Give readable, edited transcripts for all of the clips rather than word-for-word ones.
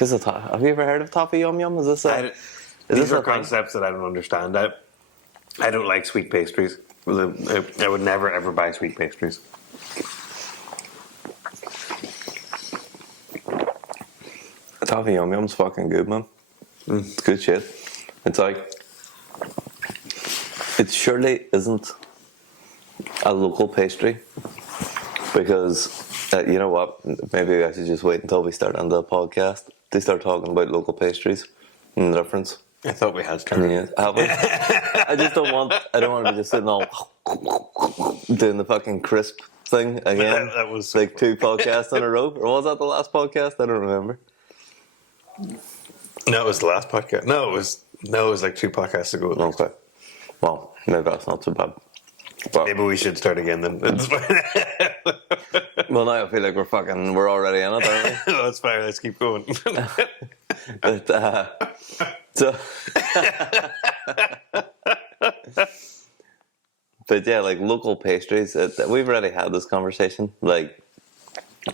fuck is have you ever heard of toffee yum yum? These are concepts that I don't understand. I don't like sweet pastries. I would never ever buy sweet pastries. Toffee yum yum's fucking good, man. It's good shit. It's like, it surely isn't a local pastry, because you know what? Maybe I should just wait until we start on the podcast to start talking about local pastries and the difference. I thought we had started. Yeah, have we? I don't want to be just sitting all doing the fucking crisp thing again. That was like 2 podcasts in a row. Or was that the last podcast? I don't remember. No, it was the last podcast. No, it was like 2 podcasts ago. Okay. Well, maybe that's not so bad. But maybe we should start again then. well, now I feel like we're already in it, aren't we? No, it's fine. Let's keep going. But, so, but yeah, like local pastries, we've already had this conversation. Like,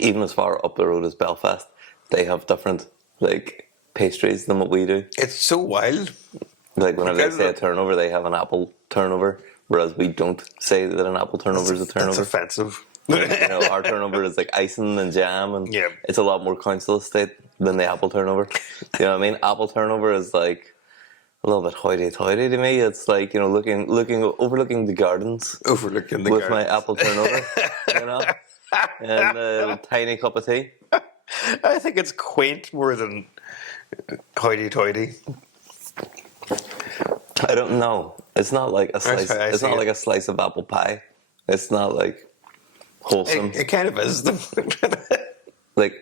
even as far up the road as Belfast, they have different like pastries than what we do. It's so wild. Like whenever they say a turnover, they have an apple turnover, whereas we don't say that an apple turnover is a turnover. That's offensive. Our turnover is like icing and jam, and it's a lot more council estate than the apple turnover. You know what I mean? Apple turnover is like a little bit hoity-toity to me. It's like, you know, overlooking the gardens, with my apple turnover, you know, and a tiny cup of tea. I think it's quaint more than hoity-toity. I don't know. It's not like a slice. It's not like a slice of apple pie. It's not like wholesome. It kind of is. Like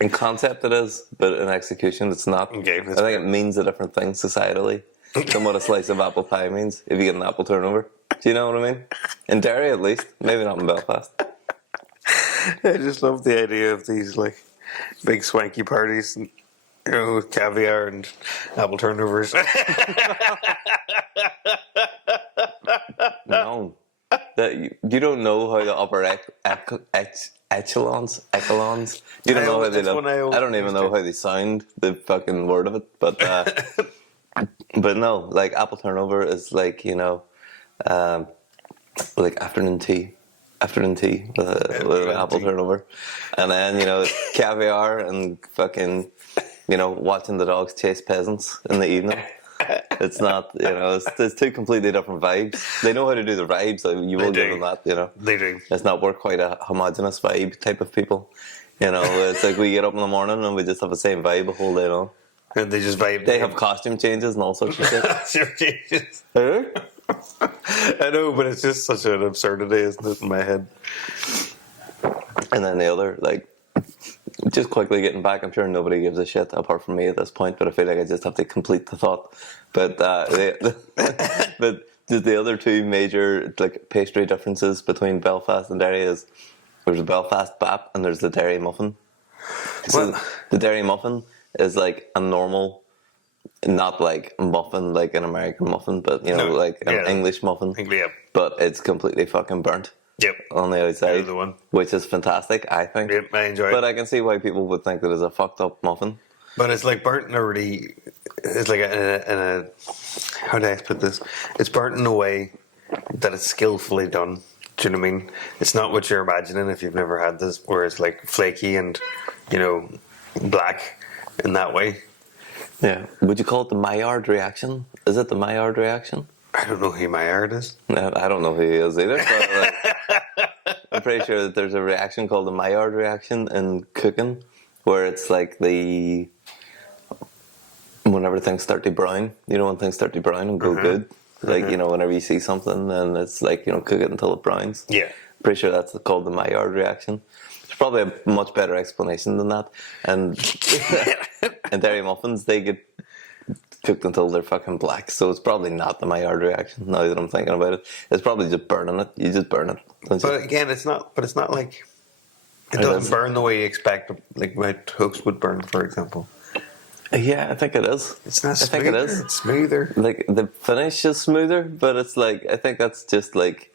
in concept it is, but in execution it's not. Okay, I think it means a different thing societally than what a slice of apple pie means if you get an apple turnover. Do you know what I mean? In Derry at least. Maybe not in Belfast. I just love the idea of these like big swanky parties, and, you know, with caviar and apple turnovers. No. You don't know how the upper echelons. You don't know how they look. I don't even know how they sound, the fucking word of it. But but no, like apple turnover is like, you know, like afternoon tea with an apple turnover, and then, you know, caviar and fucking, you know, watching the dogs chase peasants in the evening. It's not, you know, it's 2 completely different vibes. They know how to do the vibes, so you will give them that, you know. They do. It's not, we're quite a homogenous vibe type of people. You know, it's like we get up in the morning and we just have the same vibe the whole day long. And they just vibe. They have costume changes and all sorts of shit. Costume changes. I know, but it's just such an absurdity, isn't it, in my head? And then the other, like, just quickly getting back, I'm sure nobody gives a shit apart from me at this point, but I feel like I just have to complete the thought. But but just the other 2 major like pastry differences between Belfast and Derry is there's a Belfast bap and there's the Derry muffin. So the Derry muffin is like a normal, not like muffin like an American muffin, but you know, like an English muffin. But it's completely fucking burnt. Yep. On the outside, the one. Which is fantastic, I think. Yep, I enjoy it. But I can see why people would think that it's a fucked up muffin. But it's like burnt in a really, it's like in a how do I put this? It's burnt in a way that it's skillfully done. Do you know what I mean? It's not what you're imagining if you've never had this, where it's like flaky and, you know, black in that way. Yeah. Would you call it the Maillard reaction? Is it the Maillard reaction? I don't know who Maillard is. I don't know who he is either. But I'm pretty sure that there's a reaction called the Maillard reaction in cooking, where it's like whenever things start to brown, you know, when things start to brown and go good, like, you know, whenever you see something and it's like, you know, cook it until it browns. Yeah. Pretty sure that's called the Maillard reaction. There's probably a much better explanation than that. And and dairy muffins, they get cooked until they're fucking black, so it's probably not the Maillard reaction. Now that I'm thinking about it, it's probably just burning it. You just burn it. But again, it's not. But it's not like it doesn't burn the way you expect, like my toast would burn, for example. Yeah, I think it is. It's not. I think it is. It's smoother. Like the finish is smoother, but it's like, I think that's just like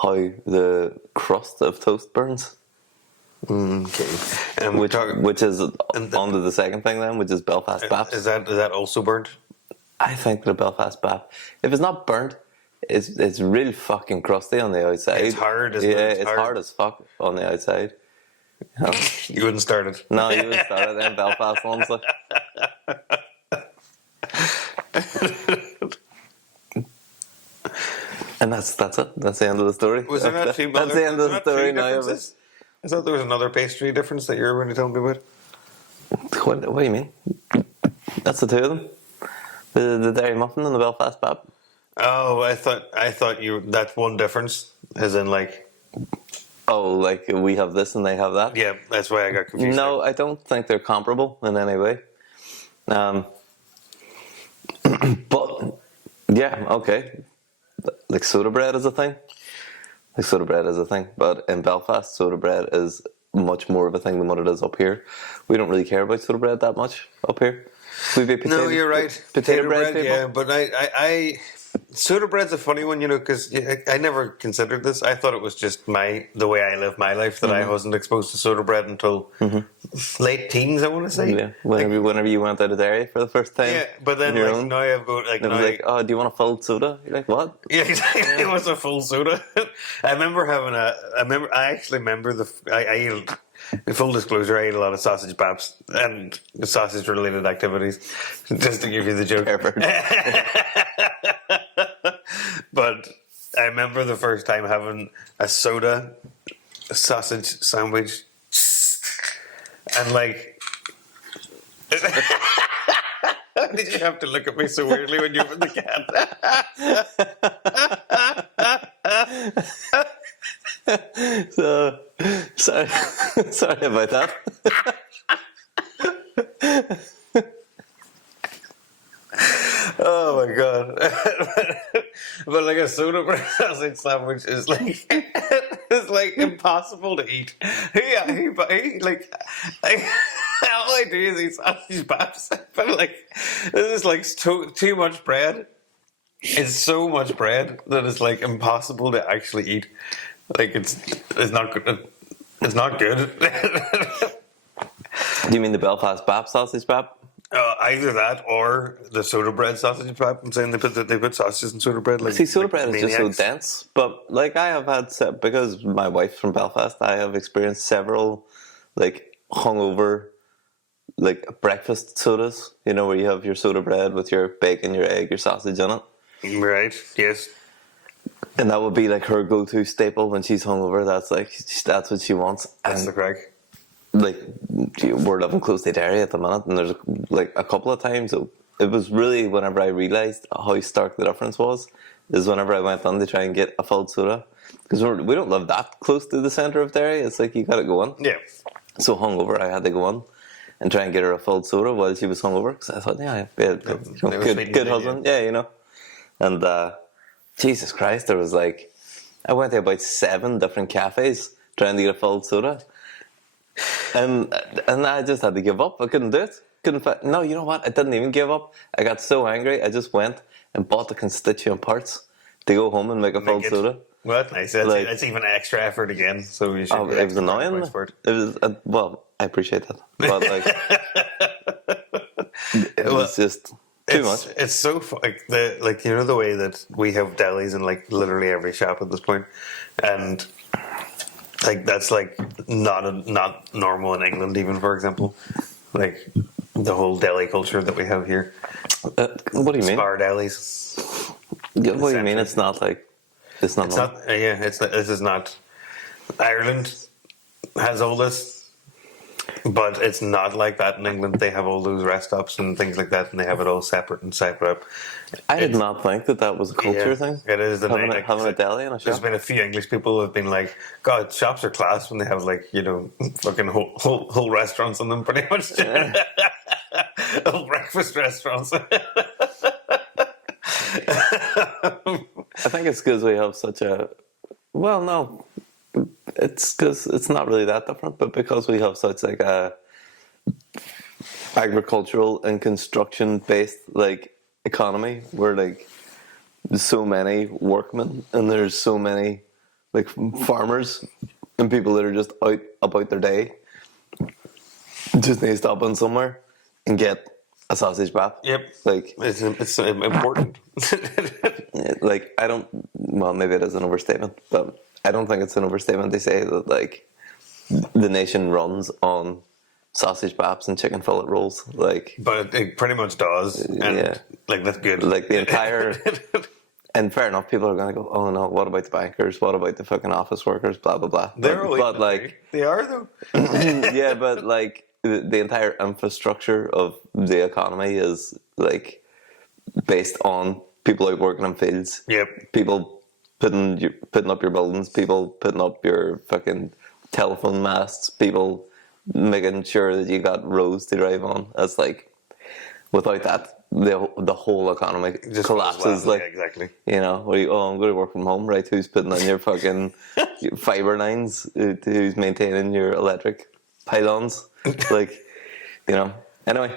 how the crust of toast burns. Okay. And which is on to the second thing then, which is Belfast Baps. Is that also burnt? I think the Belfast Bap, if it's not burnt, it's really fucking crusty on the outside. It's hard, isn't it? Yeah, It's it's hard as fuck on the outside. You know? You wouldn't start it. No, you would start it in Belfast ones. Like. And that's it. That's the end of the story. Was there not two? That's the end of the story now. I thought there was another pastry difference that you were going to tell me about. What do you mean? That's the two of them. The dairy muffin and the Belfast Bap. Oh, I thought you. That's one difference, as in like. Oh, like we have this and they have that. Yeah, that's why I got confused. No, there. I don't think they're comparable in any way. But yeah, okay. Like soda bread is a thing. But in Belfast, soda bread is much more of a thing than what it is up here. We don't really care about soda bread that much up here. We be No, you're right. Potato bread people. Yeah, but I soda bread's a funny one, you know, because I never considered this. I thought it was just the way I live my life that I wasn't exposed to soda bread until late teens. I want to say. Yeah, whenever you went out of dairy for the first time. Yeah, but then like now I've got like. It was like, oh, do you want a full soda? You're like, what? Yeah, exactly. It was a full soda. I actually remember I ate. In full disclosure, I ate a lot of sausage baps and sausage related activities, just to give you the joke. But I remember the first time having a soda sausage sandwich, and like, did you have to look at me so weirdly when you opened the can? So sorry about that. Oh my god! But like a soda bread sausage sandwich is like it's like impossible to eat. Like all I do is eat sausage baps, but like this is like too much bread. It's so much bread that it's like impossible to actually eat. Like it's not good. It's not good. Do you mean the Belfast Bap sausage bap? Either that or the soda bread sausage bap. I'm saying they put sausages in soda bread. Like, see, soda like bread is just so dense. But like I have had, because my wife's from Belfast, I have experienced several like hungover like breakfast sodas. You know, where you have your soda bread with your bacon, your egg, your sausage in it. Right. Yes. And that would be like her go-to staple when she's hungover. That's what she wants. That's the crack. Like we're living close to dairy at the minute, and there's like a couple of times it was really whenever I realised how stark the difference was is whenever I went on to try and get a full soda, because we don't live that close to the centre of dairy. It's like you got to go in. Yeah. So hungover, I had to go in and try and get her a full soda while she was hungover, because I thought, good husband, yeah, you know. And Jesus Christ, there was like I went to about 7 different cafes trying to get a full soda. And I just had to give up. I couldn't do it. No, you know what? I didn't even give up. I got so angry. I just went and bought the constituent parts to go home and make a full soda. Well, that's nice. That's even extra effort again. So you should. It was annoying. It was well, I appreciate that, but like it was just too much. It's so like you know the way that we have delis in like literally every shop at this point, and. Like that's like not normal in England, even for example, like the whole deli culture that we have here. What do you mean? Spar delis. Yeah, what do you mean? It's not like it's not. This is not. Ireland has all this, but it's not like that in England. They have all those rest stops and things like that, and they have it all separate and separate. I did not think that was a culture thing. It is having a deli in a shop. There's been a few English people who have been like, "God, shops are class when they have like fucking whole restaurants in them, pretty much, whole breakfast restaurants." I think it's because we have such a no. It's because it's not really that different, but because we have such like a agricultural and construction based like economy, where like there's so many workmen and there's so many like farmers and people that are just out about their day just need to stop in somewhere and get a sausage wrap. Yep. Like, It's important. like I don't. Well, maybe it is an overstatement, but I don't think it's an overstatement to say that like the nation runs on sausage wraps and chicken fillet rolls. Like, But it pretty much does. And Yeah. like that's good. like the entire. And fair enough, people are going to go, oh no, what about the bankers? What about the fucking office workers? Blah, blah, blah. But like, they are though. yeah, but like the entire infrastructure of the economy is like based on people out working in fields. Yep. People putting up your buildings, people putting up your fucking telephone masts, people making sure that you got roads to drive on. That's like, without that, the whole economy Just collapses. yeah, Like, exactly. you know, I'm going to work from home, right? Who's putting on your fucking fiber lines? Who's maintaining your electric pylons? Like, you know. Anyway,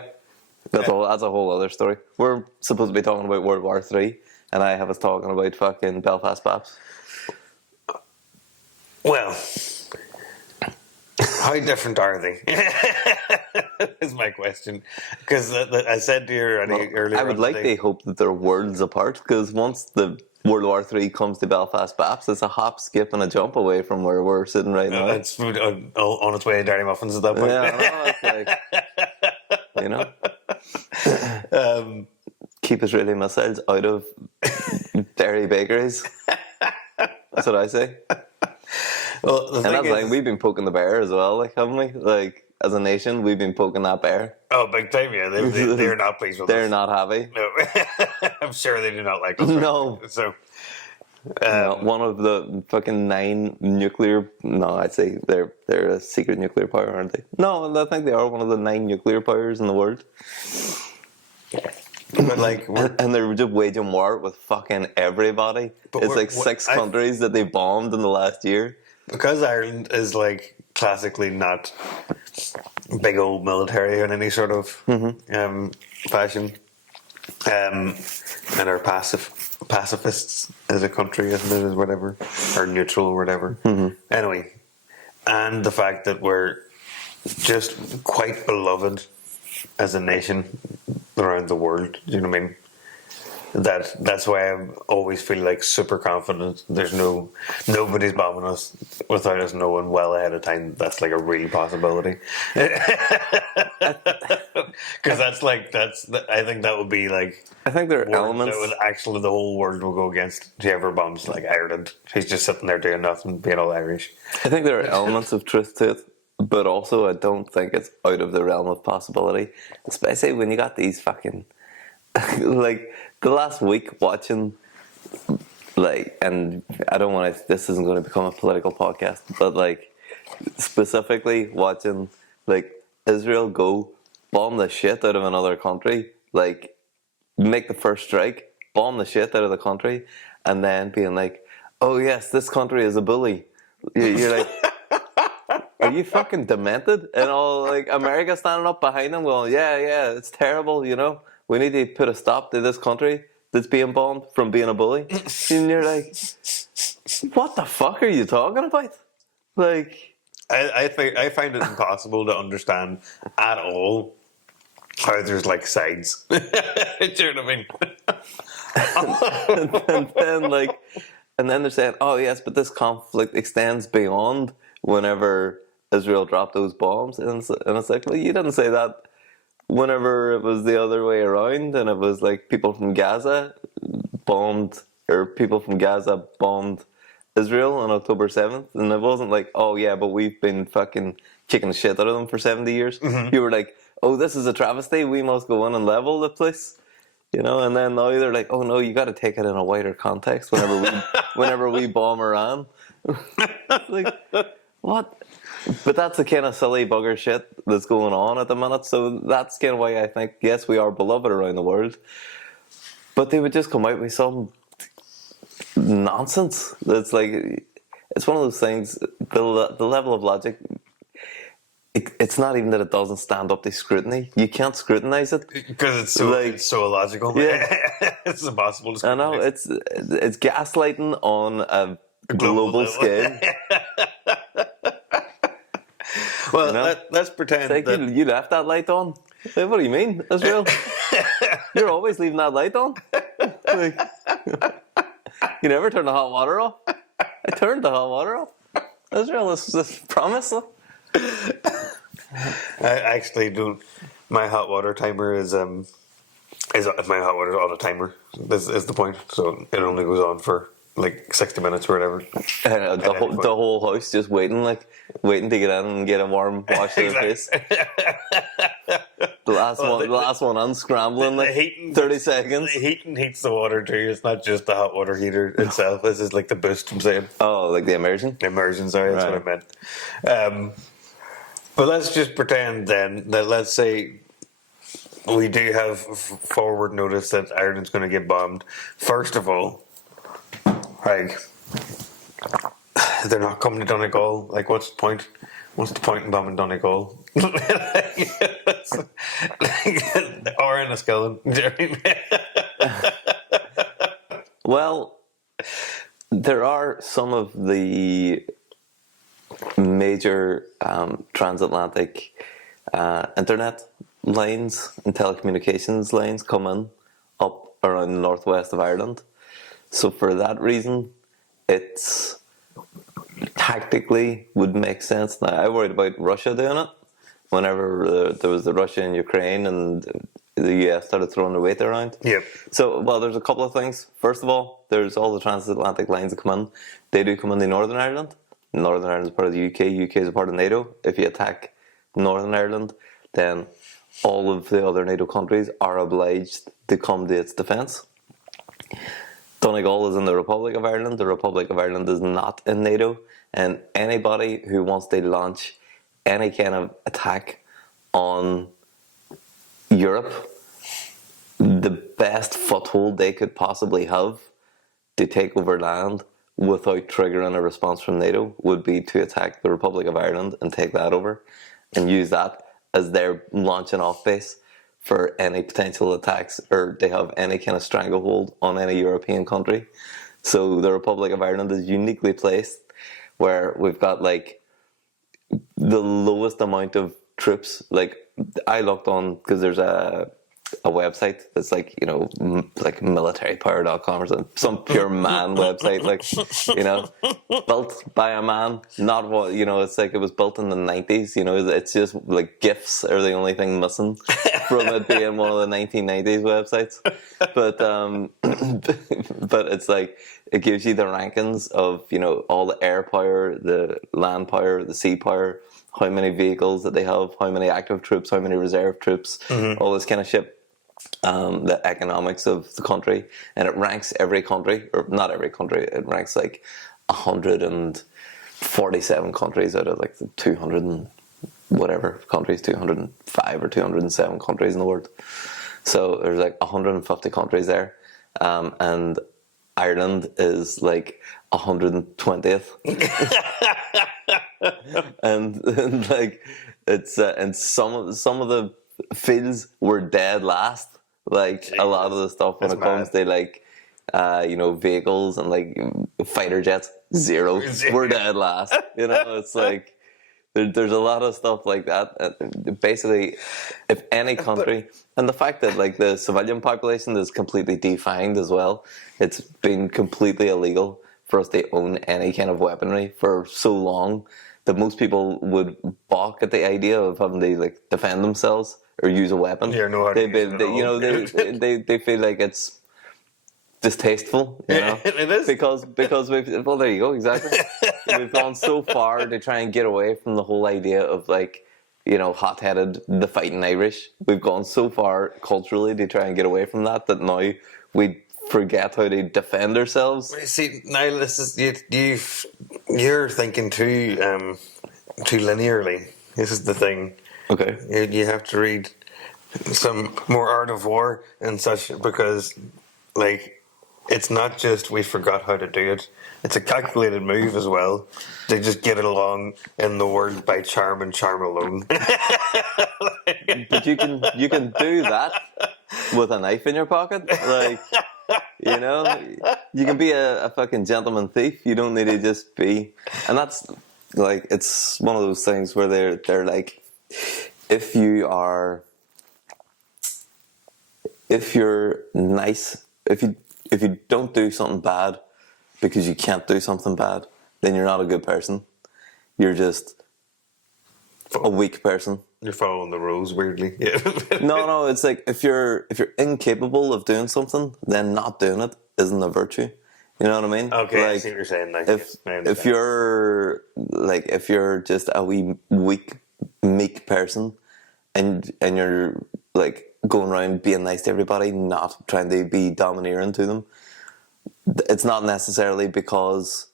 that's a whole other story. We're supposed to be talking about World War III, and I have us talking about fucking Belfast Babs. Well, how different are they? Is my question. Because I said to you earlier. I would like to hope that they're worlds apart, because once the World War III comes to Belfast Babs, it's a hop, skip, and a jump away from where we're sitting right now. It's food on its way to Dairy Muffins at that point. Yeah, I know, it's like, you know. Keep Israeli missiles out of dairy bakeries. That's what I say. Well, the And thing that's is, like, we've been poking the bear as well, like, haven't we? Like, as a nation, we've been poking that bear. oh, big time, yeah. They're not pleased with They're us. not happy. No, I'm sure they do not like us. No. So, One of the fucking 9 nuclear... No, I'd say they're a secret nuclear power, aren't they? No, I think they are one of the 9 nuclear powers in the world. but like, And they're just waging war with fucking everybody. But It's like 6 countries that they bombed in the last year. because Ireland is like classically not big old military in any sort of fashion, and are pacifists as a country, isn't it? As whatever, or neutral or whatever. Anyway, and the fact that we're just quite beloved as a nation around the world. Do you know what I mean? That's why I always feel like super confident. There's nobody's bombing us without us knowing well ahead of time. That's like a real possibility. Because I think that would be like. I think there are elements... That would actually the whole world will go against whoever bombs like Ireland. He's just sitting there doing nothing, being all Irish. I think there are elements of truth to it, but also I don't think it's out of the realm of possibility. Especially when you got these fucking... like, the last week watching... Like, and I don't want to... This isn't going to become a political podcast, but like, specifically watching, like, Israel go bomb the shit out of another country, like, make the first strike, bomb the shit out of the country, and then being like, oh yes, this country is a bully. You're like, are you fucking demented? And all, like, America standing up behind them going, yeah, it's terrible, you know? We need to put a stop to this country that's being bombed from being a bully. And you're like, what the fuck are you talking about? Like... I find it impossible to understand at all how there's like sides. Do you know what I mean? and then they're saying, oh yes, but this conflict extends beyond whenever Israel dropped those bombs. And it's like, well, you didn't say that whenever it was the other way around, and it was like people from Gaza bombed Israel on October 7th, and it wasn't like, oh yeah, but we've been fucking kicking the shit out of them for 70 years. You were like, oh, this is a travesty, we must go in and level the place, you know. And then now they're like, oh no, you got to take it in a wider context whenever we bomb Iran. Like, what? But that's the kind of silly bugger shit that's going on at the minute. So that's kind of why I think, yes, we are beloved around the world, but they would just come out with some nonsense. That's like, it's one of those things. The level of logic. It's not even that it doesn't stand up to scrutiny. You can't scrutinize it because it's so illogical. Yeah, it's impossible to I know it's gaslighting on a global scale. Well, You know? let's pretend It's like that you left that light on. Like, what do you mean, Israel? You're always leaving that light on. Like, you never turn the hot water off. I turned the hot water off. Israel, this promise. I actually don't. My hot water timer is my hot water auto timer. This is the point. So it only goes on for like 60 minutes or whatever. The whole house just waiting to get in and get a warm wash of the face. The last one unscrambling like heating, 30 seconds. The heating heats the water too. It's not just the hot water heater itself. This is like the boost I'm saying. Oh, like the immersion? The immersion, sorry, that's what I meant. But let's just pretend then that, let's say, we do have forward notice that Ireland's going to get bombed. First of all, like, they're not coming to Donegal. Like, what's the point? What's the point in bombing Donegal? Or in a skeleton. Well, there are some of the major transatlantic internet lines and telecommunications lines coming up around the northwest of Ireland. So for that reason, it's tactically would make sense. Now, I worried about Russia doing it whenever there was the Russia and Ukraine and the US started throwing their weight around. Yep. So, well, there's a couple of things. First of all, there's all the transatlantic lines that come in. They do come in the Northern Ireland. Northern Ireland is part of the UK. UK is a part of NATO. If you attack Northern Ireland, then all of the other NATO countries are obliged to come to its defence. Donegal is in the Republic of Ireland. The Republic of Ireland is not in NATO. And anybody who wants to launch any kind of attack on Europe, the best foothold they could possibly have to take over land without triggering a response from NATO would be to attack the Republic of Ireland and take that over and use that as their launching off base for any potential attacks, or they have any kind of stranglehold on any European country. So the Republic of Ireland is uniquely placed where we've got like the lowest amount of troops. Like I looked on, because there's a website that's like, you know, like militarypower.com or something, some pure man website, like, you know, built by a man, not what, you know, it's like it was built in the 90s, you know, it's just like GIFs are the only thing missing from it being one of the 1990s websites. But but it's like it gives you the rankings of, you know, all the air power, the land power, the sea power, how many vehicles that they have, how many active troops, how many reserve troops, all this kind of shit. The economics of the country, and it ranks every country, or not every country, it ranks like 147 countries out of like the 200 and whatever countries, 205 or 207 countries in the world. So there's like 150 countries there, and Ireland is like 120th. and like it's and some of the fields were dead last. Like Jesus. A lot of the stuff when it comes to like you know, vehicles and like fighter jets, zero. We're dead last. You know, it's like there's a lot of stuff like that. Basically, if any country, and the fact that like the civilian population is completely defined as well, it's been completely illegal for us to own any kind of weaponry for so long that most people would balk at the idea of having to like defend themselves or use a weapon. Yeah, no, they feel like it's distasteful, you know. It is because we've, well, there you go, exactly. We've gone so far to try and get away from the whole idea of like, you know, hot-headed, the fighting Irish. We've gone so far culturally to try and get away from that now we forget how to defend ourselves. See, Niall, this is you're thinking too linearly. This is the thing. Okay. You have to read some more Art of War and such, because like it's not just we forgot how to do it. It's a calculated move as well. They just get it along in the world by charm and charm alone. But you can do that with a knife in your pocket. Like, you know, you can be a fucking gentleman thief. You don't need to just be, and that's like it's one of those things where they're like, if you are, if you're nice, if you don't do something bad because you can't do something bad, then you're not a good person. You're just a weak person. You're following the rules weirdly. Yeah. No, it's like if you're incapable of doing something, then not doing it isn't a virtue. You know what I mean? Okay, like, I see what you're saying now. If Yes, I understand. if you're just a wee weak, meek person, and you're like going around being nice to everybody, not trying to be domineering to them, it's not necessarily because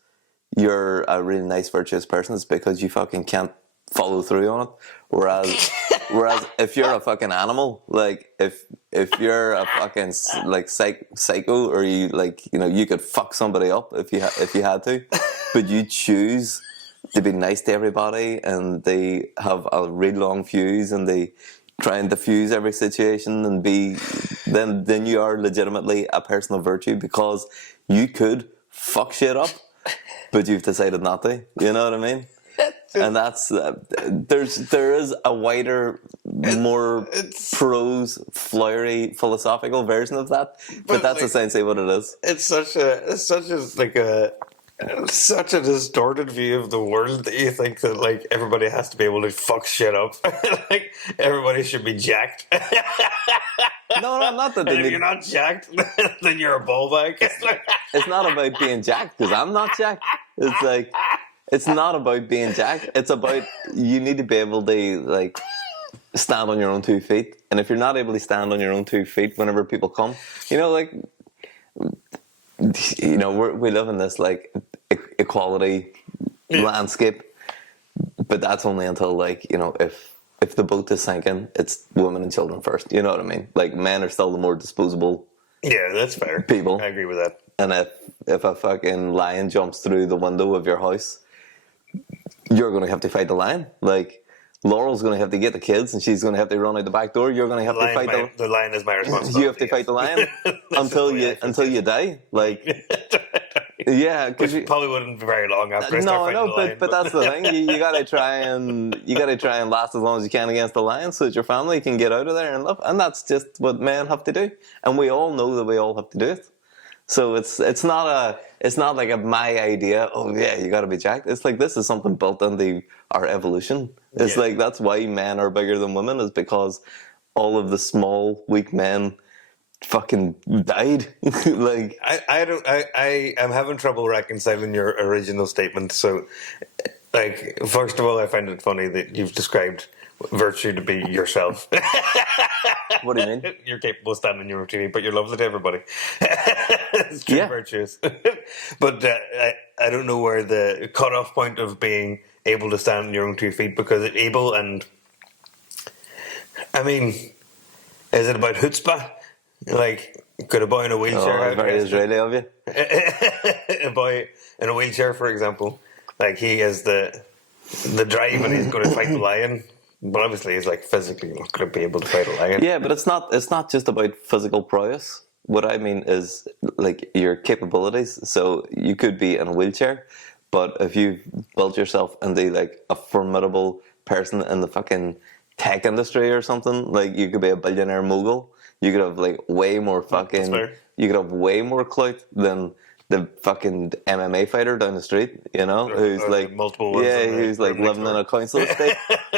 you're a really nice, virtuous person. It's because you fucking can't follow through on it. Whereas if you're a fucking animal, like if you're a fucking like psycho, or you like, you know, you could fuck somebody up if you had to, but you choose to be nice to everybody, and they have a really long fuse, and they try and diffuse every situation, and then you are legitimately a person of virtue, because you could fuck shit up, but you've decided not to. You know what I mean? And that's there is a wider, more prose, flowery, philosophical version of that, but that's like, essentially what it is. It's such a distorted view of the world that you think that like everybody has to be able to fuck shit up. Like everybody should be jacked. No, not that. And if you're not jacked, then you're a ballbag. It's not about being jacked, because I'm not jacked. It's like, it's not about being jacked. It's about, you need to be able to like stand on your own 2 feet. And if you're not able to stand on your own 2 feet whenever people come, you know, like, you know, we live in this like equality landscape, but that's only until, like, you know, if the boat is sinking, it's women and children first. You know what I mean? Like, men are still the more disposable. Yeah, that's fair. People. I agree with that. And if a fucking lion jumps through the window of your house, you're going to have to fight the lion. Like, Laurel's going to have to get the kids, and she's going to have to run out the back door. You're going to have to fight the lion is my responsibility. You have to fight the lion until you die. Like, yeah, which probably wouldn't be very long after I start fighting the lion. But that's the thing. You gotta try and last as long as you can against the lion, so that your family can get out of there and live. And that's just what men have to do. And we all know that we all have to do it. So it's not like my idea. Oh yeah, you got to be jacked. It's like, this is something built into our evolution. It's like, that's why men are bigger than women, is because all of the small, weak men fucking died. Like, I am having trouble reconciling your original statement. So, like, first of all, I find it funny that you've described virtue to be yourself. What do you mean? You're capable of standing on your own 2 feet, but you're lovely to everybody. It's true, virtuous. But I don't know where the cutoff point of being able to stand on your own 2 feet, because it's able, and I mean, is it about chutzpah? Like, could a boy in a wheelchair? Oh, very Israeli of you. A boy in a wheelchair, for example, like, he has the drive, and he's going to fight the lion. But obviously, he's like physically not going to be able to fight a lion. Yeah, but it's not just about physical prowess. What I mean is, like, your capabilities. So you could be in a wheelchair, but if you've built yourself into like a formidable person in the fucking tech industry or something, like, you could be a billionaire mogul. You could have like way more fucking. You could have way more clout than the fucking MMA fighter down the street, you know, who's like multiple ones. Yeah, who's like living in a council estate.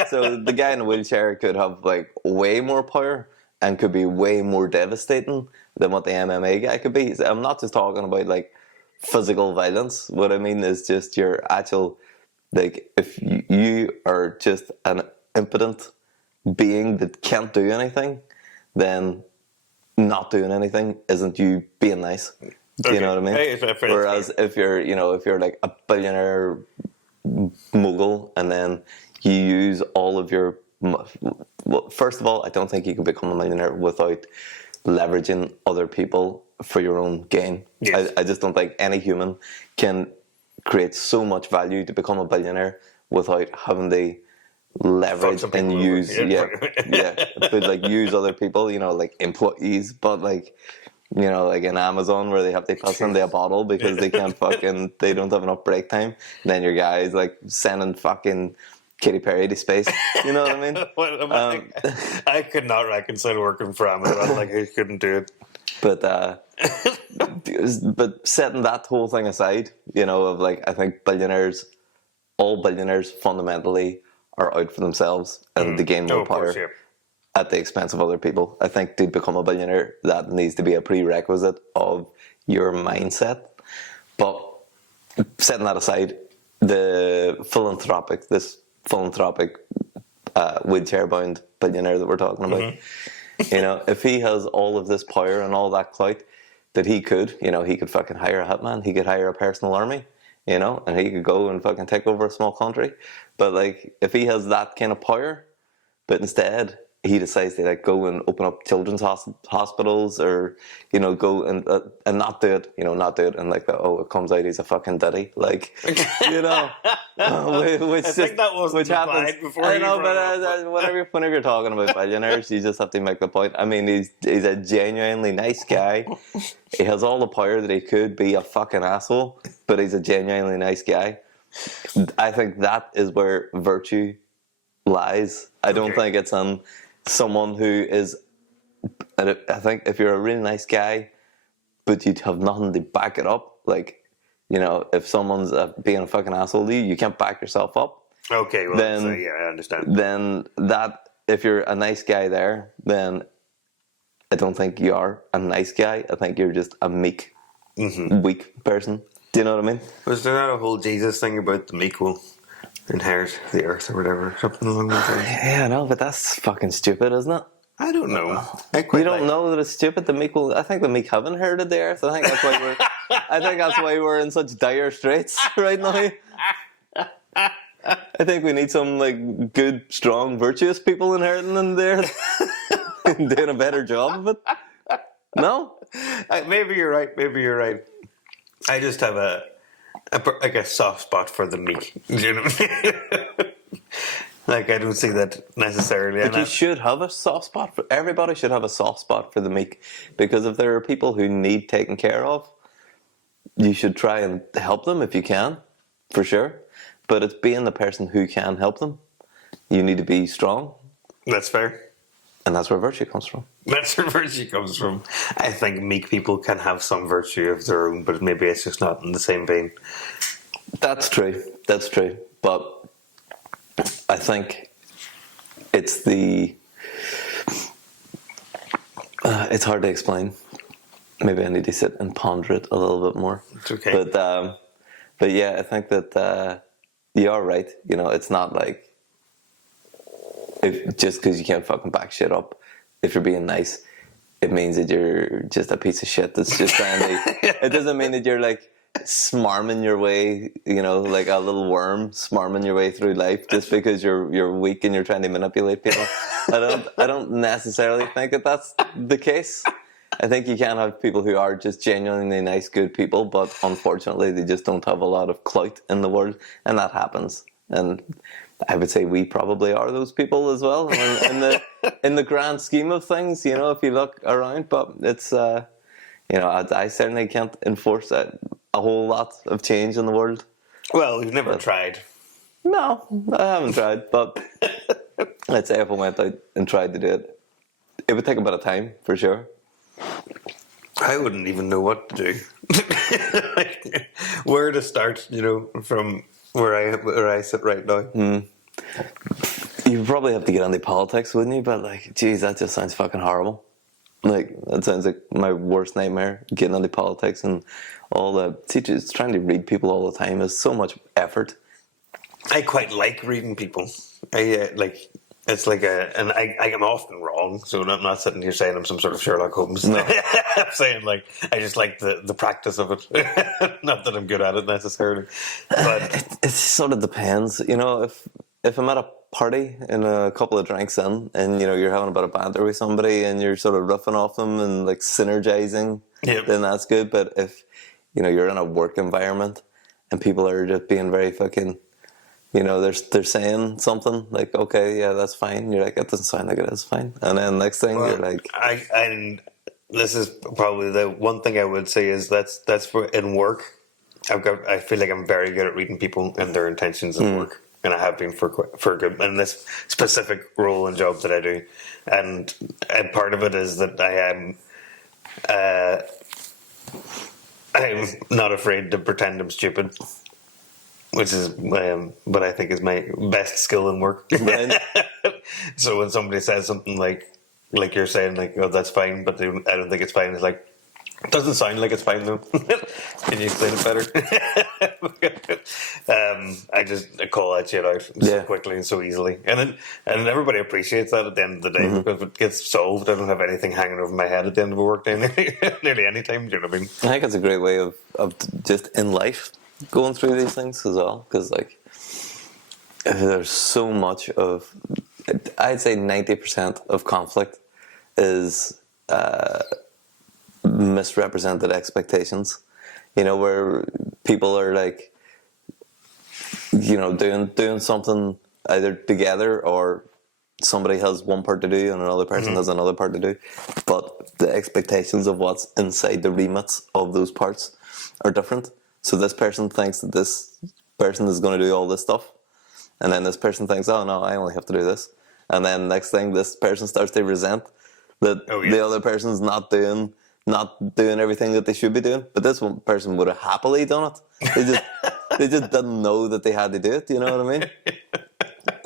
So the guy in a wheelchair could have like way more power and could be way more devastating than what the MMA guy could be. I'm not just talking about like physical violence. What I mean is just your actual, like, if you are just an impotent being that can't do anything, then not doing anything isn't you being nice. Do you know what I mean? Hey, whereas if you're like a billionaire mogul, and then you use all of your, well, first of all, I don't think you can become a millionaire without leveraging other people for your own gain. Yes. I just don't think any human can create so much value to become a billionaire without having to leverage and use but like use other people, you know, like employees, but like, you know, like in Amazon where they have to pass into a bottle because they can't they don't have enough break time. And then your guy's like sending fucking Katy Perry to space. You know what I mean? I could not reconcile working for Amazon. Like, I couldn't do it. But setting that whole thing aside, you know, of like, I think all billionaires fundamentally are out for themselves and to gain more power at the expense of other people. I think to become a billionaire, that needs to be a prerequisite of your mindset. But setting that aside, this philanthropic wheelchair-bound billionaire that we're talking about, you know, if he has all of this power and all that clout that he could, you know, he could fucking hire a hitman, he could hire a personal army, you know, and he could go and fucking take over a small country. But like, if he has that kind of power, but instead he decides to like go and open up children's hospitals, or, you know, go and not do it, you know, not do it, and like, it comes out he's a fucking daddy, like, you know, which I think that was which happens before. I know, but whenever you're talking about billionaires, you just have to make the point. I mean, he's a genuinely nice guy. He has all the power that he could be a fucking asshole, but he's a genuinely nice guy. I think that is where virtue lies. I don't think it's on someone who is. I think if you're a really nice guy, but you have nothing to back it up, like, you know, if someone's being a fucking asshole to you, you can't back yourself up. Okay, well, then, so, yeah, I understand. Then that, if you're a nice guy there, then I don't think you are a nice guy. I think you're just a meek, weak person. Do you know what I mean? Was there not a whole Jesus thing about the meek will inherit the earth or whatever? Something along those lines? Yeah, I know, but that's fucking stupid, isn't it? I don't know. You don't know that it's stupid. The meek will. I think the meek have inherited the earth. I think that's why we're. I think that's why we're in such dire straits right now. I think we need some like good, strong, virtuous people inheriting in the earth and doing a better job of it. No, maybe you're right. Maybe you're right. I just have a soft spot for the meek. You know what I mean? Like, I don't see that necessarily. But you should have a soft spot for everybody. Should have a soft spot for the meek, because if there are people who need taken care of, you should try and help them if you can, for sure. But it's being the person who can help them. You need to be strong. That's fair. And that's where virtue comes from. That's where virtue comes from. I think meek people can have some virtue of their own, but maybe it's just not in the same vein. That's true. That's true. But I think it's it's hard to explain. Maybe I need to sit and ponder it a little bit more. It's okay. But yeah, I think that you are right. You know, it's not like just because you can't fucking back shit up, if you're being nice, it means that you're just a piece of shit that's just trying to. It doesn't mean that you're like smarming your way, you know, like a little worm smarming your way through life just because you're weak and you're trying to manipulate people. I don't necessarily think that that's the case. I think you can have people who are just genuinely nice, good people, but unfortunately they just don't have a lot of clout in the world, and that happens. And I would say we probably are those people as well in the grand scheme of things, you know, if you look around. But it's you know, I certainly can't enforce a whole lot of change in the world. Well, you've never tried. No, I haven't tried. But I'd say if I went out and tried to do it, it would take a bit of time for sure. I wouldn't even know what to do. Where to start, you know, from where I sit right now. You probably have to get into politics, wouldn't you? But like, geez, that just sounds fucking horrible. Like, that sounds like my worst nightmare, getting into politics and all the teachers trying to read people all the time is so much effort. I quite like reading people. It's like I am often wrong, so I'm not sitting here saying I'm some sort of Sherlock Holmes. No. I'm saying, like, I just like the practice of it. Not that I'm good at it necessarily. But it sort of depends. You know, if I'm at a party and a couple of drinks in and, you know, you're having a bit of banter with somebody and you're sort of riffing off them and, like, synergizing, then that's good. But if, you know, you're in a work environment and people are just being very fucking... You know, they're saying something like, okay, yeah, that's fine. You're like, that doesn't sound like it is fine. And then next thing, you're like... this is probably the one thing I would say is that's for in work. I feel like I'm very good at reading people and their intentions at work, and I have been for good in this specific role and job that I do, and part of it is that I'm not afraid to pretend I'm stupid, which is what I think is my best skill in work. Right. So when somebody says something like you're saying, like, oh, that's fine, but I don't think it's fine, it's like, it doesn't sound like it's fine though. Can you explain it better? I call that shit out so quickly and so easily, and everybody appreciates that at the end of the day, because if it gets solved, I don't have anything hanging over my head at the end of a work day nearly any time. Do you know what I mean? I think it's a great way of just in life going through these things as well, because like there's so much of, I'd say 90% of conflict is misrepresented expectations, where people are like, doing something either together, or somebody has one part to do and another person has another part to do, but the expectations of what's inside the remits of those parts are different. So this person thinks that this person is going to do all this stuff, and then this person thinks, oh no, I only have to do this, and then next thing, this person starts to resent that the other person's not doing everything that they should be doing, but this one person would have happily done it. They just didn't know that they had to do it. You know what I mean?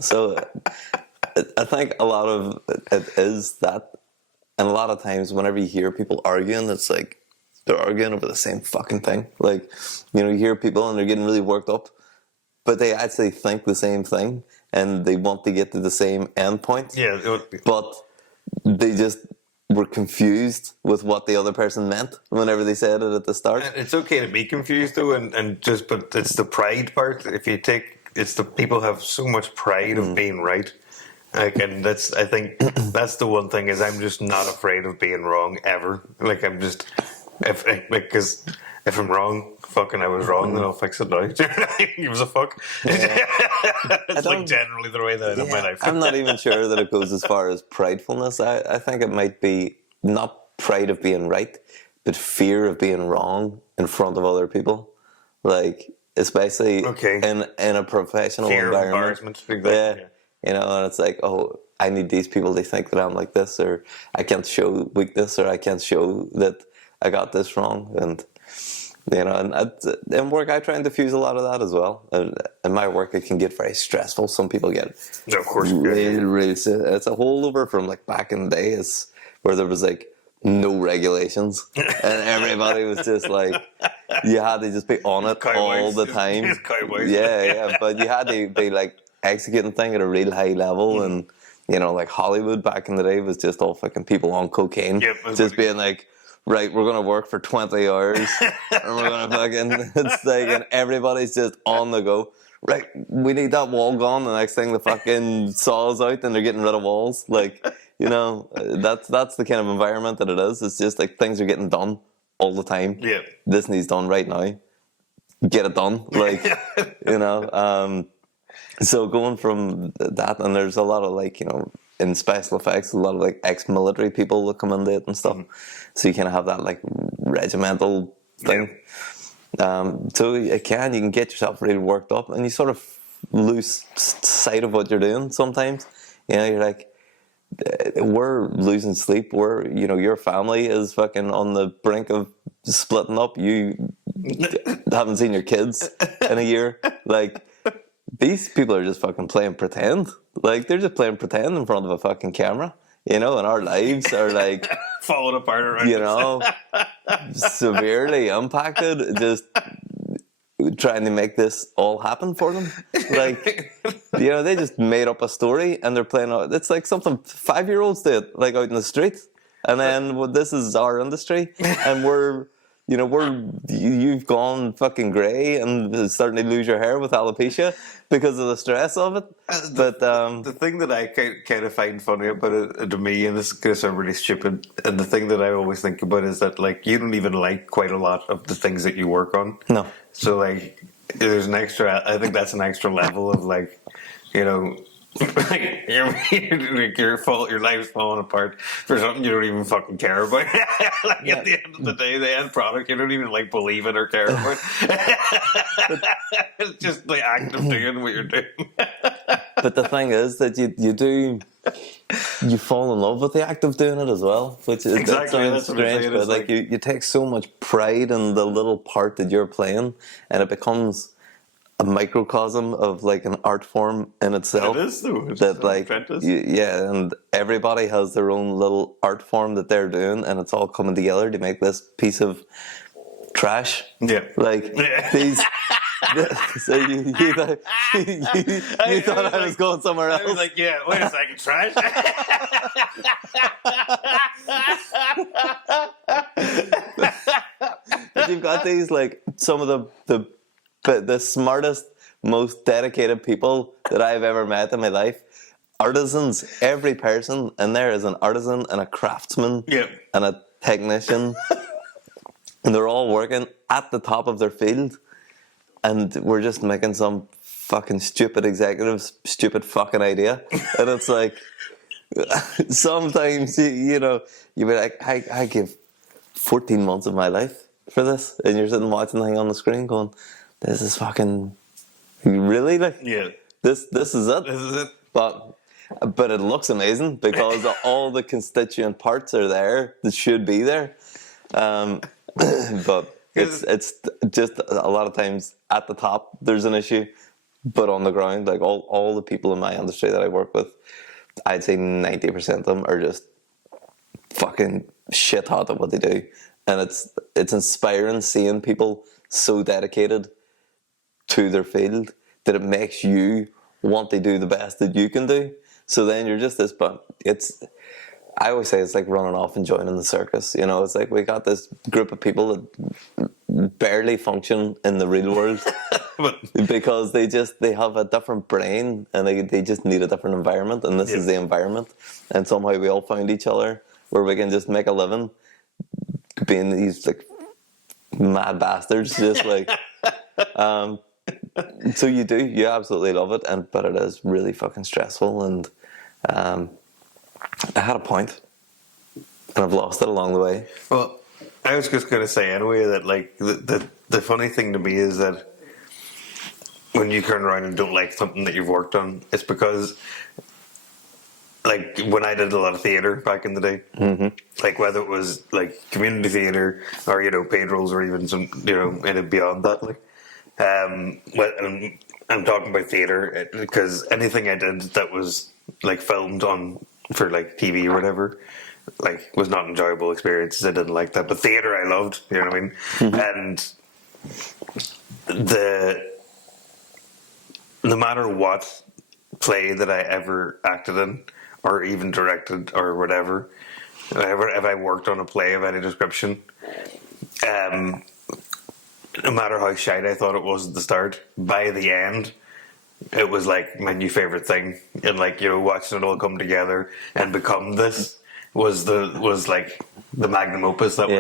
So I think a lot of it is that, and a lot of times whenever you hear people arguing, it's like they're arguing over the same fucking thing. Like, you hear people and they're getting really worked up, but they actually think the same thing and they want to get to the same end point. Yeah, but they just were confused with what the other person meant whenever they said it at the start. It's okay to be confused though, but it's the pride part. It's the people have so much pride of being right. Like, and I think that's the one thing, is I'm just not afraid of being wrong ever. Like, I'm just, because if I'm wrong, fucking I was wrong, then I'll fix it now. Gives a fuck. It's like generally the way that I live my life. I'm not even sure that it goes as far as pridefulness. I think it might be not pride of being right, but fear of being wrong in front of other people. Like, especially in a professional fear environment. Of embarrassment. Yeah. And it's like, oh, I need these people to think that I'm like this, or I can't show weakness, or I can't show that I got this wrong. And, and in work, I try and diffuse a lot of that as well. In my work, it can get very stressful. Some people get of course, really, it's a holdover from like back in the days where there was like no regulations and everybody was just like, you had to just be on it all the time. Yeah, but you had to be like executing thing at a real high level, and like Hollywood back in the day was just all fucking people on cocaine, just being like, right, we're gonna work for 20 hours and we're gonna fucking, it's like, and everybody's just on the go. Right, we need that wall gone. The next thing, the fucking saw's out and they're getting rid of walls. Like, that's the kind of environment that it is. It's just like things are getting done all the time. Yeah, this needs done right now. Get it done. Like, so going from that, and there's a lot of like, in special effects, a lot of like ex-military people that come into it and stuff. So you kind of have that like regimental thing. So you can get yourself really worked up, and you sort of lose sight of what you're doing sometimes. You're like, we're losing sleep. Your family is fucking on the brink of splitting up. You haven't seen your kids in a year. Like, these people are just fucking playing pretend. Like, they're just playing pretend in front of a fucking camera, and our lives are like falling apart around severely impacted, just trying to make this all happen for them. Like, they just made up a story and they're playing out. It's like something 5-year-olds did, like out in the street. And then this is our industry, and you've gone fucking grey and starting to lose your hair with alopecia because of the stress of it. But the thing that I kind of find funny about it to me, and this is going to sound really stupid, and the thing that I always think about is that, like, you don't even like quite a lot of the things that you work on. No. So, like, there's I think that's an extra level of, like, Like, your life's falling apart for something you don't even fucking care about. Like Yeah. at the end of the day, the end product you don't even like believe in or care about. It's just the act of doing what you're doing. But the thing is that you fall in love with the act of doing it as well, which is that Exactly, sounds that's what I'm strange, saying, but it's like like- you take so much pride in the little part that you're playing, and it becomes a microcosm of like an art form in itself. It is though. It's That so like apprentice. yeah, and everybody has their own little art form that they're doing, and it's all coming together to make this piece of trash. Yeah. Like these. So you thought I was going somewhere else. I was like, yeah, wait a second, trash. But you've got these like some of the smartest, most dedicated people that I've ever met in my life. Artisans. Every person in there is an artisan and a craftsman Yeah. and a technician, and they're all working at the top of their field. And we're just making some fucking stupid executive's stupid fucking idea, and it's like sometimes you know you be like, I give 14 months of my life for this, and you're sitting watching the thing on the screen going, this is fucking really like Yeah. this is it. This is it. But it looks amazing because all the constituent parts are there that should be there, but it's just a lot of times at the top there's an issue, but on the ground, like all the people in my industry that I work with, I'd say 90% of them are just fucking shit hot at what they do, and it's inspiring seeing people so dedicated to their field that it makes you want to do the best that you can do. So then you're just this, but I always say it's like running off and joining the circus. You know, it's like we got this group of people that barely function in the real world because they have a different brain and they just need a different environment, and this is the environment. And somehow we all found each other where we can just make a living being these like mad bastards, just like. So you absolutely love it, but it is really fucking stressful, and I had a point, and I've lost it along the way. Well, I was just going to say anyway that like the funny thing to me is that when you turn around and don't like something that you've worked on, it's because like when I did a lot of theatre back in the day, like whether it was like community theatre or paid roles or even some and beyond that, like I'm talking about theatre because anything I did that was like filmed on for like TV or whatever, like was not enjoyable experiences. I didn't like that, but theatre I loved. You know what I mean? And no matter what play that I ever acted in or even directed or whatever, if I worked on a play of any description, no matter how shite I thought it was at the start, by the end, it was like my new favorite thing, and like watching it all come together and become this was like the magnum opus that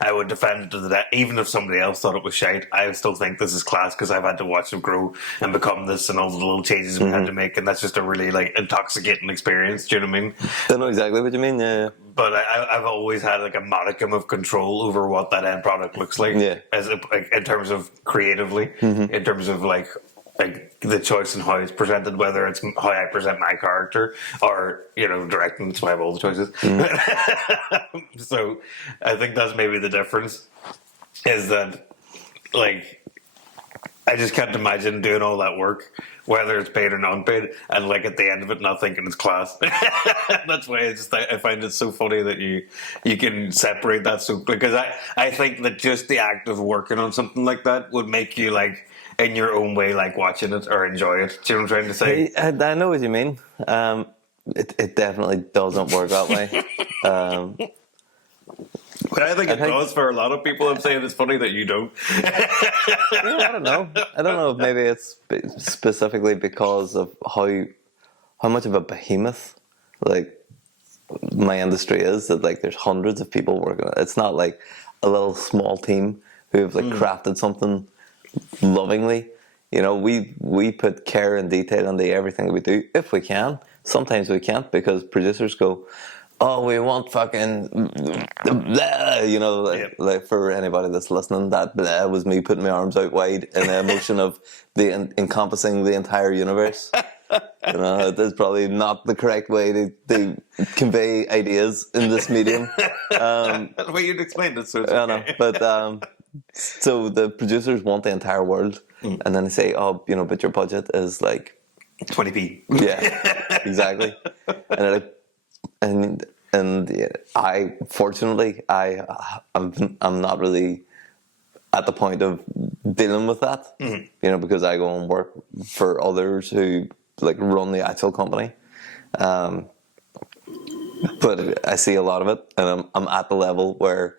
I would defend it to the death. Even if somebody else thought it was shite, I would still think this is class because I've had to watch it grow and become this, and all the little changes we had to make, and that's just a really like intoxicating experience. Do you know what I mean? I know exactly what you mean. Yeah. But I've always had like a modicum of control over what that end product looks like, in terms of creatively, in terms of like the choice in how it's presented, whether it's how I present my character or directing. That's why I have all the choices. So I think that's maybe the difference, is that like I just can't imagine doing all that work, whether it's paid or non-paid, and like at the end of it not thinking it's class. That's why I find it so funny that you can separate that so, because I think that just the act of working on something like that would make you like in your own way like watching it or enjoy it. Do you know what I'm trying to say? I know what you mean. It definitely doesn't work that way. But I think it does for a lot of people. I'm saying it's funny that you don't. I don't know. I don't know if maybe it's specifically because of how much of a behemoth like my industry is, that like there's hundreds of people working on it. It's not like a little small team who've like crafted something lovingly. You know, we put care and detail into everything that we do if we can. Sometimes we can't because producers go, "Oh, we want fucking blah," you know, like for anybody that's listening, that blah was me putting my arms out wide in the emotion of encompassing the entire universe. You know, that's probably not the correct way to convey ideas in this medium. The way you'd explained it, so it's I know, but so the producers want the entire world, and then they say, "Oh, you know, but your budget is like 20p. Yeah, exactly." And they're like, and yeah, I fortunately I'm not really at the point of dealing with that, you know, because I go and work for others who like run the actual company. But I see a lot of it, and I'm at the level where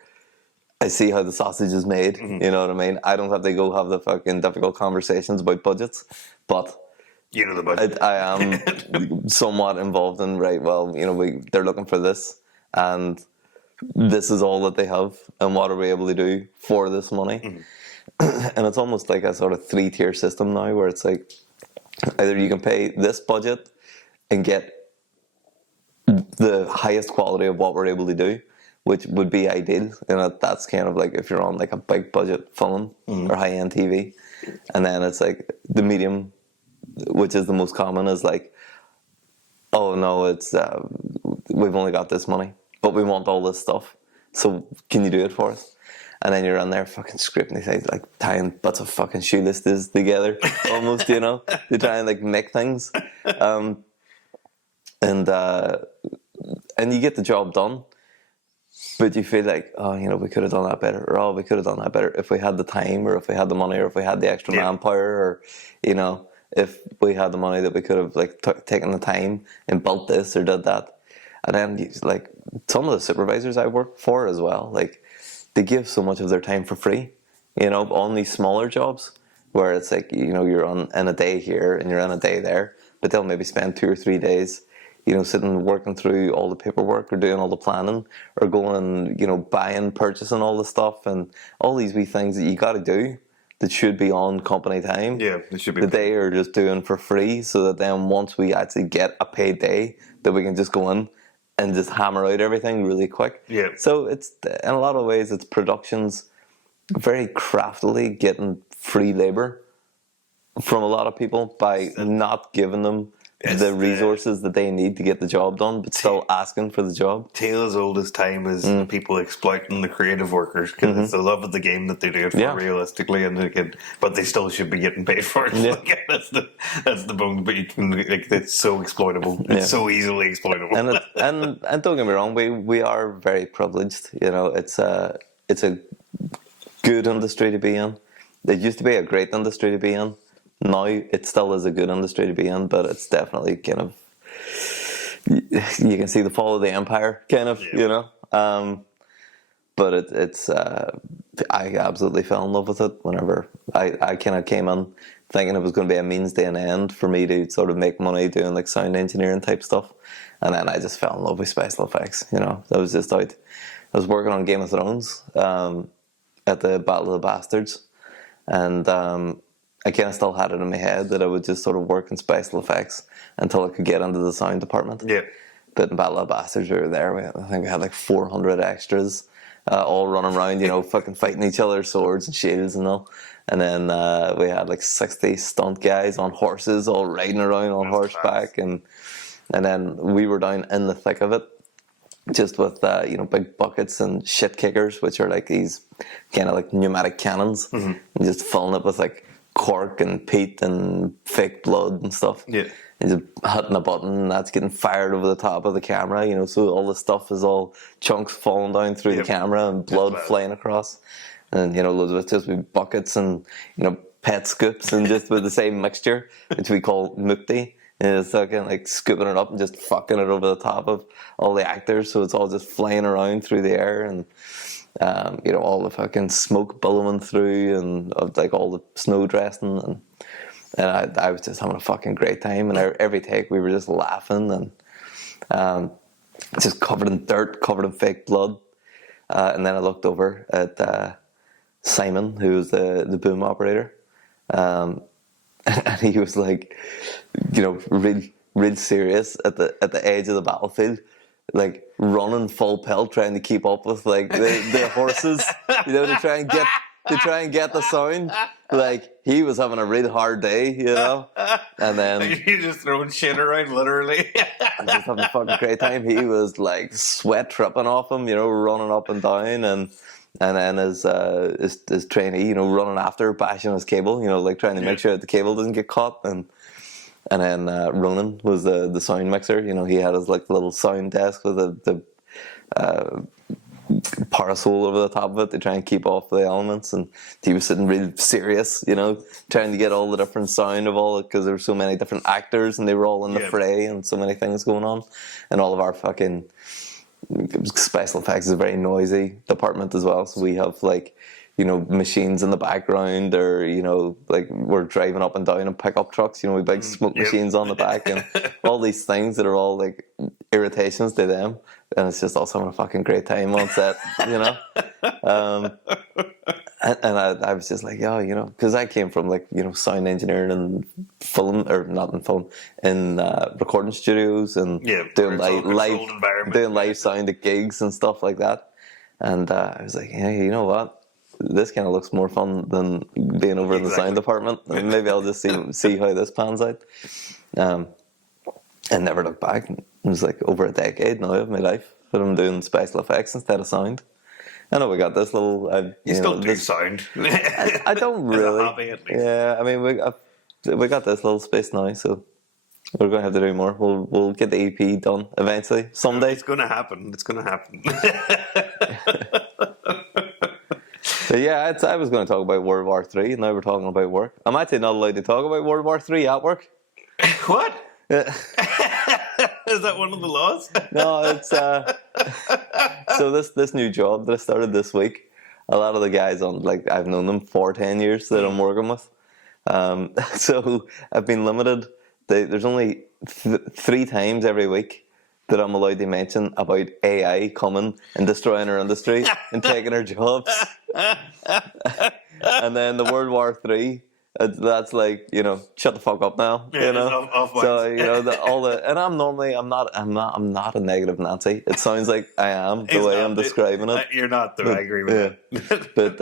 I see how the sausage is made. You know what I mean? I don't have to go have the fucking difficult conversations about budgets, but You know the budget. I am somewhat involved in, right, well, you know, they're looking for this, and this is all that they have, and what are we able to do for this money? And it's almost like a sort of 3-tier system now, where it's like, either you can pay this budget and get the highest quality of what we're able to do, which would be ideal. And that's kind of like if you're on like a big budget film or high end TV. And then it's like the medium, which is the most common, is like, oh no, it's we've only got this money, but we want all this stuff. So can you do it for us? And then you're on there fucking scripting these things, like tying butts of fucking shoelaces together, almost, you know, to try and like make things. And you get the job done, but you feel like, oh, you know, we could have done that better, or oh, we could have done that better if we had the time, or if we had the money, or if we had the extra manpower, or, you know, if we had the money that we could have like taken the time and built this or did that. And then like some of the supervisors I work for as well, like they give so much of their time for free, you know, on these smaller jobs where it's like, you know, you're on in a day here and you're in a day there, but they'll maybe spend 2 or 3 days, you know, sitting working through all the paperwork or doing all the planning or going and, you know, buying, purchasing all the stuff and all these wee things that you got to do that should be on company time. Yeah, they should be. That they are just doing for free, so that then once we actually get a paid day, that we can just go in and just hammer out everything really quick. Yeah. So it's, in a lot of ways, it's productions very craftily getting free labor from a lot of people by not giving them the resources that they need to get the job done, but still asking for the job. Tale as old as time is people exploiting the creative workers because it's the love of the game that they do it for realistically, and but they still should be getting paid for it. Yeah. Like, that's the bone. But like, it's so exploitable. It's so easily exploitable. And don't get me wrong, we are very privileged. You know, it's a good industry to be in. It used to be a great industry to be in. Now it still is a good industry to be in, but it's definitely kind of, you can see the fall of the empire, kind of, you know. But it's I absolutely fell in love with it whenever I kind of came in thinking it was going to be a means to an end for me to sort of make money doing like sound engineering type stuff, and then I just fell in love with special effects. You know, I was just out. I was working on Game of Thrones at the Battle of the Bastards, and I kind of still had it in my head that I would just sort of work in special effects until I could get into the sound department. Yeah. But in Battle of the Bastards, we were there. I think we had like 400 extras, all running around, you know, fucking fighting each other's swords and shields and all. And then we had like 60 stunt guys on horses, all riding around on horseback, and then we were down in the thick of it, just with you know, big buckets and shit kickers, which are like these kind of like pneumatic cannons, and just filling it with like cork and peat and fake blood and stuff. Yeah. And just hitting a button and that's getting fired over the top of the camera, you know, so all the stuff is all chunks falling down through the camera and blood flying across. And, you know, loads of it just with buckets and, you know, pet scoops and just with the same mixture, which we call mukti. And it's fucking like scooping it up and just fucking it over the top of all the actors, so it's all just flying around through the air, and you know, all the fucking smoke billowing through, and like all the snow dressing, and I was just having a fucking great time, and every take we were just laughing, and just covered in dirt, covered in fake blood, and then I looked over at Simon, who was the boom operator, and he was like, real serious at the edge of the battlefield, like running full pelt, trying to keep up with like the horses, to try and get the sound. Like he was having a really hard day, and then you're just throwing shit around, literally. just having a fucking great time. He was like sweat tripping off him, running up and down, and then his trainee, running after, bashing his cable, like trying to make sure that the cable doesn't get caught, and then Ronan was the sound mixer. He had his like little sound desk with the parasol over the top of it to try and keep off the elements, and he was sitting real serious, trying to get all the different sound of all it, because there were so many different actors and they were all in the fray and so many things going on, and all of our fucking special effects is a very noisy department as well. So we have like machines in the background, or like we're driving up and down in pickup trucks, with big smoke machines on the back, and all these things that are all like irritations to them, and it's just us having a fucking great time on set, and I was just like, because I came from like sound engineering and film, or not in film, in recording studios, and doing live sound at gigs and stuff like that, and I was like, hey, you know what? This kind of looks more fun than being over in the sound department. And maybe I'll just see how this pans out. And never look back. It was like over a decade now of my life that I'm doing special effects instead of sound. I know we got this little. You still do sound. I don't really. Hobby, at least. Yeah, I mean we got this little space now, so we're going to have to do more. We'll get the EP done eventually someday. It's going to happen. It's going to happen. So yeah, I was going to talk about World War III, and now we're talking about work. I'm actually not allowed to talk about World War III at work. What? Is that one of the laws? No, it's so this new job that I started this week. A lot of the guys I've known them for 10 years that I'm working with. So I've been limited. There's only 3 times every week that I'm allowed to mention about AI coming and destroying our industry and taking our jobs. And then the World War III, that's like, shut the fuck up now. So and I'm not a negative Nancy. It sounds like I am the way I'm describing it. You're not, though. I agree with that. But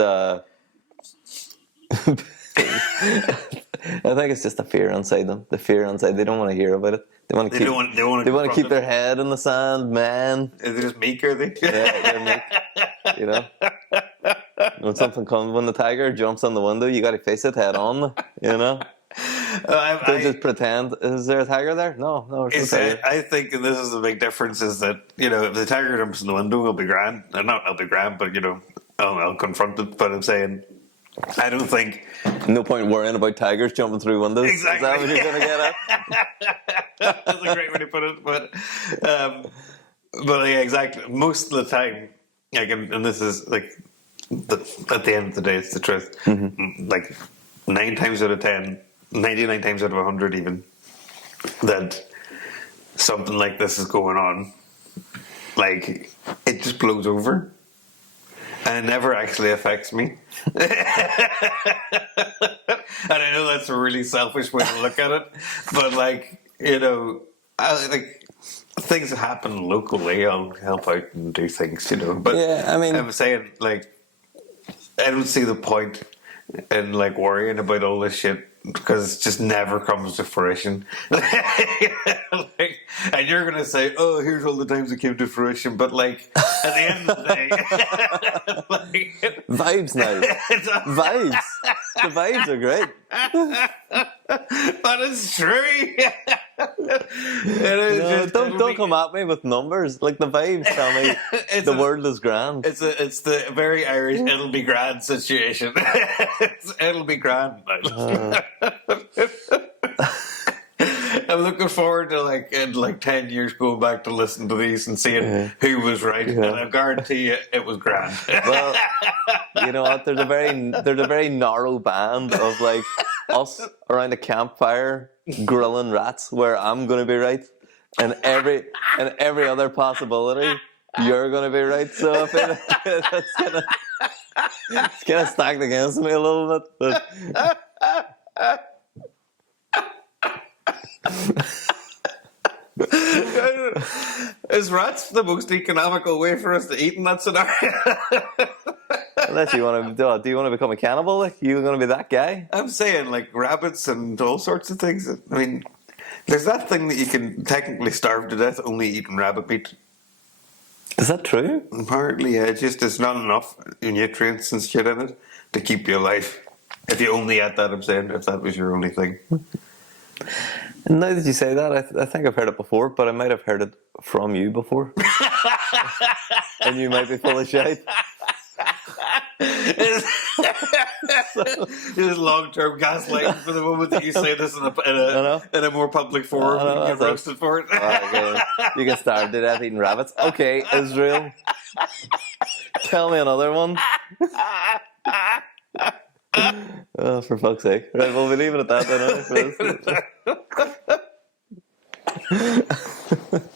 I think it's just the fear inside them. The fear inside. They don't want to hear about it. They want to keep their head in the sand, man. Is it just meek, are they? Yeah, they're meek. When something comes, when the tiger jumps on the window, you got to face it head on. Don't just pretend. Is there a tiger there? No. I think this is the big difference: is that if the tiger jumps in the window, it'll be grand. I'll be grand, but I'll confront it. But I'm saying, I don't think. No point worrying about tigers jumping through windows. Exactly. Is that what you're going to get at? That's a great way to put it. But yeah, exactly. Most of the time, and this is like, at the end of the day, it's the truth. Mm-hmm. Like 9 times out of 10, 99 times out of 100, even, that something like this is going on. Like, it just blows over. And it never actually affects me. And I know that's a really selfish way to look at it. But things that happen locally, I'll help out and do things, But yeah, I mean, I'm saying, I don't see the point in worrying about all this shit, because it just never comes to fruition. And you're going to say, oh, here's all the times it came to fruition. But, at the end of the day... vibes now. Vibes. The vibes are great. But it's true. Don't come at me with numbers. Like, the vibes tell me the world is grand. It's the very Irish it'll be grand situation. It'll be grand. I'm looking forward to in 10 years going back to listen to these and seeing who was right, and I guarantee you it was grand. Well, you know what? There's a very narrow band of us around a campfire grilling rats where I'm going to be right, and every other possibility you're going to be right. So I feel it's kind of stacked against me a little bit, but. Is rats the most economical way for us to eat in that scenario? Unless you want to, do you want to become a cannibal? Like, you going to be that guy? I'm saying like rabbits and all sorts of things. I mean, there's that thing that you can technically starve to death only eating rabbit meat. Is that true? Apparently, yeah, it's not enough nutrients and shit in it to keep you alive. If you only ate that, I'm saying, if that was your only thing. And now that you say that, I think I've heard it before, but I might have heard it from you before. And you might be full of shit. It is long-term gaslighting for the moment that you say this in a more public forum. You get roasted for it. Okay. You get starved to death eating rabbits. Okay, Israel. Tell me another one. Oh, for fuck's sake. Right, well, we'll leave it at that then.